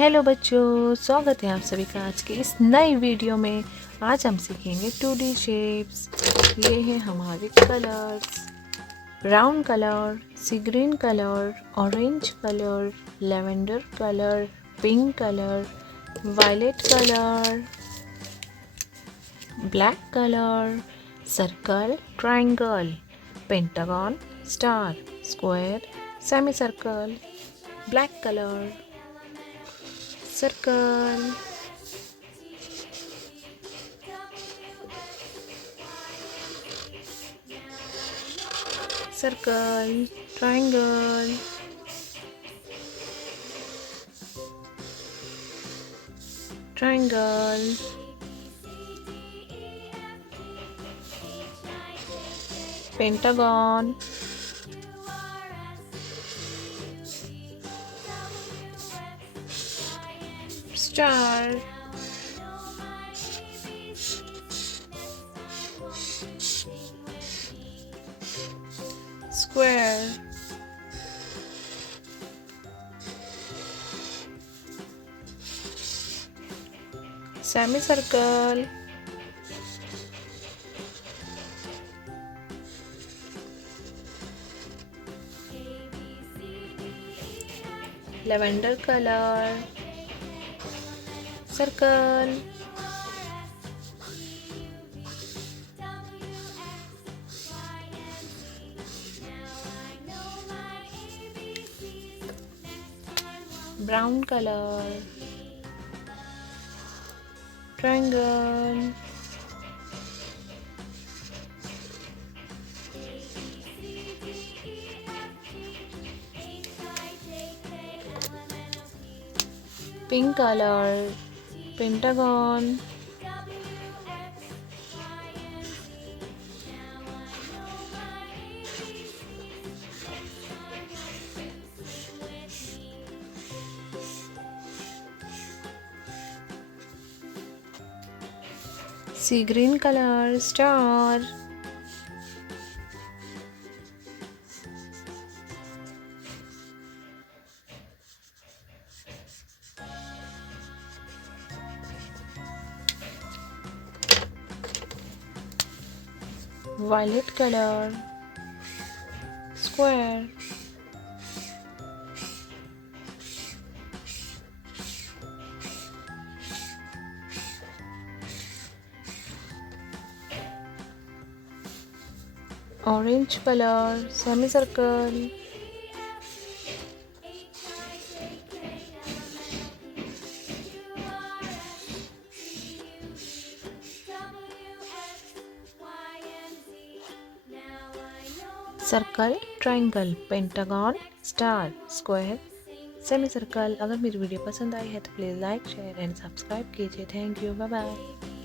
Hello बच्चों, स्वागत है आप सभी का आज की इस नई वीडियो में। आज हम सीखेंगे 2D शेप्स। ये है हमारे colours: brown colour, sea green colour, orange colour, lavender colour, pink colour, violet colour, black colour, circle, triangle, pentagon, star, square, semi circle, black colour, circle, circle, triangle, triangle, pentagon, star, square, semicircle, lavender color, circle, brown color, triangle, pink color, pentagon, sea green color, star, violet color, square, orange color, semicircle, circle, triangle, pentagon, star, square, semi circle. अगर मेरी video पसंद आई है तो please like, share and subscribe कीजिए। Thank you, bye bye.